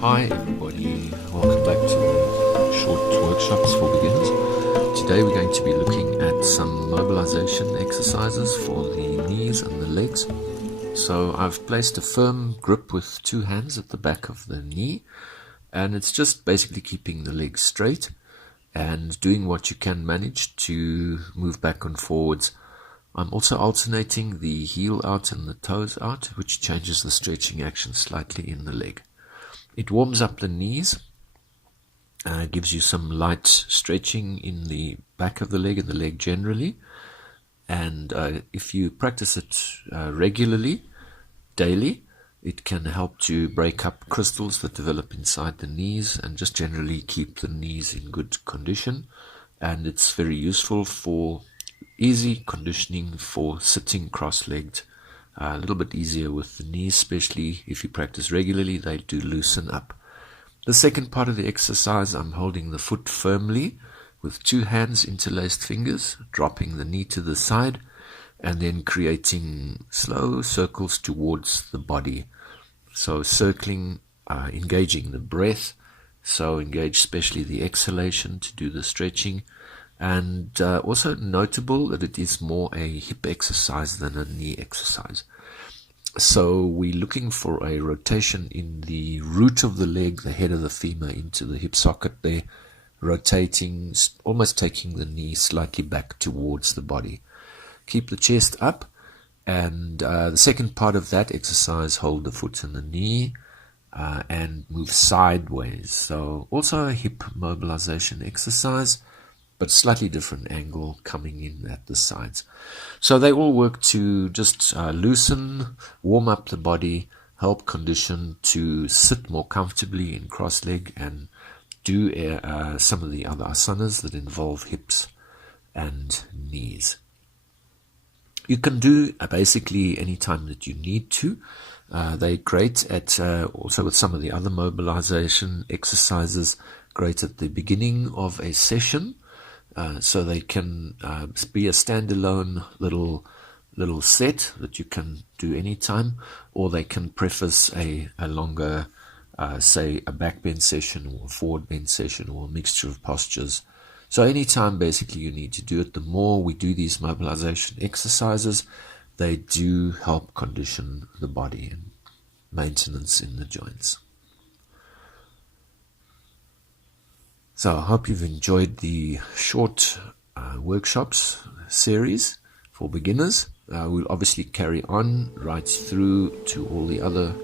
Hi everybody, welcome back to the short workshops for beginners. Today we're going to be looking at some mobilization exercises for the knees and the legs. So I've placed a firm grip with two hands at the back of the knee, and it's just basically keeping the legs straight and doing what you can manage to move back and forwards. I'm also alternating the heel out and the toes out, which changes the stretching action slightly in the leg. It warms up the knees, gives you some light stretching in the back of the leg and the leg generally. And if you practice it regularly, daily, it can help to break up crystals that develop inside the knees and just generally keep the knees in good condition. And it's very useful for easy conditioning for sitting cross-legged. A little bit easier with the knees, especially if you practice regularly, they do loosen up. The second part of the exercise, I'm holding the foot firmly with two hands, interlaced fingers, dropping the knee to the side, and then creating slow circles towards the body. So circling, engaging the breath, so engage especially the exhalation to do the stretching. And also notable that it is more a hip exercise than a knee exercise. So we're looking for a rotation in the root of the leg, the head of the femur into the hip socket there, rotating, almost taking the knee slightly back towards the body. Keep the chest up, and the second part of that exercise, hold the foot and the knee and move sideways. So also a hip mobilization exercise, but slightly different angle coming in at the sides. So they all work to just loosen, warm up the body, help condition to sit more comfortably in cross-leg, and do some of the other asanas that involve hips and knees. You can do basically any time that you need to. They're great at also with some of the other mobilization exercises, great at the beginning of a session. So they can be a standalone little set that you can do anytime, or they can preface a longer, say a back bend session or a forward bend session or a mixture of postures. So anytime basically you need to do it. The more we do these mobilization exercises, they do help condition the body and maintenance in the joints. So I hope you've enjoyed the short workshops series for beginners. We'll obviously carry on right through to all the other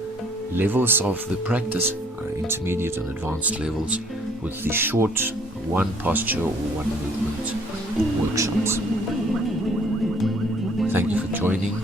levels of the practice, intermediate and advanced levels, with the short one posture or one movement workshops. Thank you for joining.